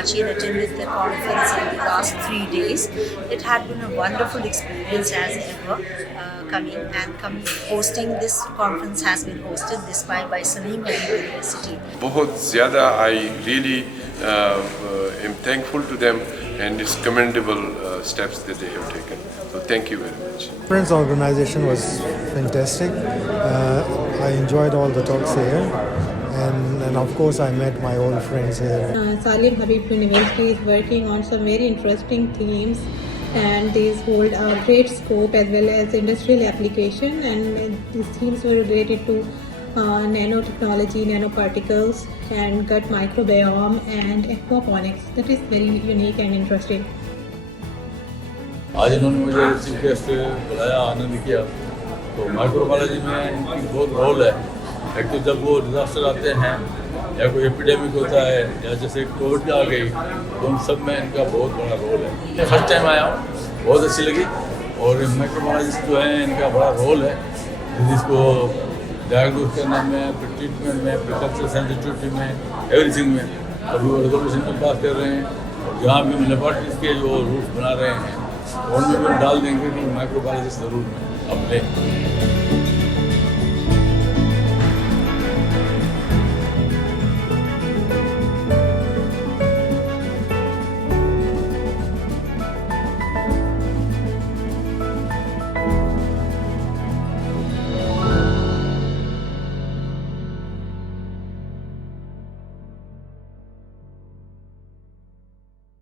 Karachi and attended the conference in the last 3 days. It had been a wonderful experience as ever. Hosting this conference has been hosted this time by Salim Habib University. बहुत ज़्यादा I really am thankful to them, and it's commendable steps that they have taken. So thank you very much. Conference organization was fantastic. I enjoyed all the talks here, and of course I met my old friends here. Salim Habib University is working on some very interesting themes, and these hold a great scope as well as industrial application, and these themes were related to nanotechnology, nanoparticles, and gut microbiome and aquaponics. That is very unique and interesting. आज इन्होंने मुझे chief guest बुलाया, आनंद किया। तो microbiology में इनकी बहुत role है। एक तो जब वो डिजास्टर आते हैं या कोई एपिडेमिक होता है या जैसे कोविड आ गई, तो उन सब में इनका बहुत बड़ा रोल है। फर्स्ट टाइम आया हूँ, बहुत अच्छी लगी। और माइक्रोबायोलॉजिस्ट जो हैं इनका बड़ा रोल है डिजीज़ को डायग्नोज करने में, फिर ट्रीटमेंट में, फिर कल्चर सेंसिटिविटी में, एवरीथिंग में। अभी वो रेजोल्यूशन की बात कर रहे हैं, और जहाँ भी लेबॉरेटरीज के जो रूल्स बना रहे हैं उनमें भी डाल देंगे कि माइक्रोबायोलॉजिस्ट ज़रूर में अपने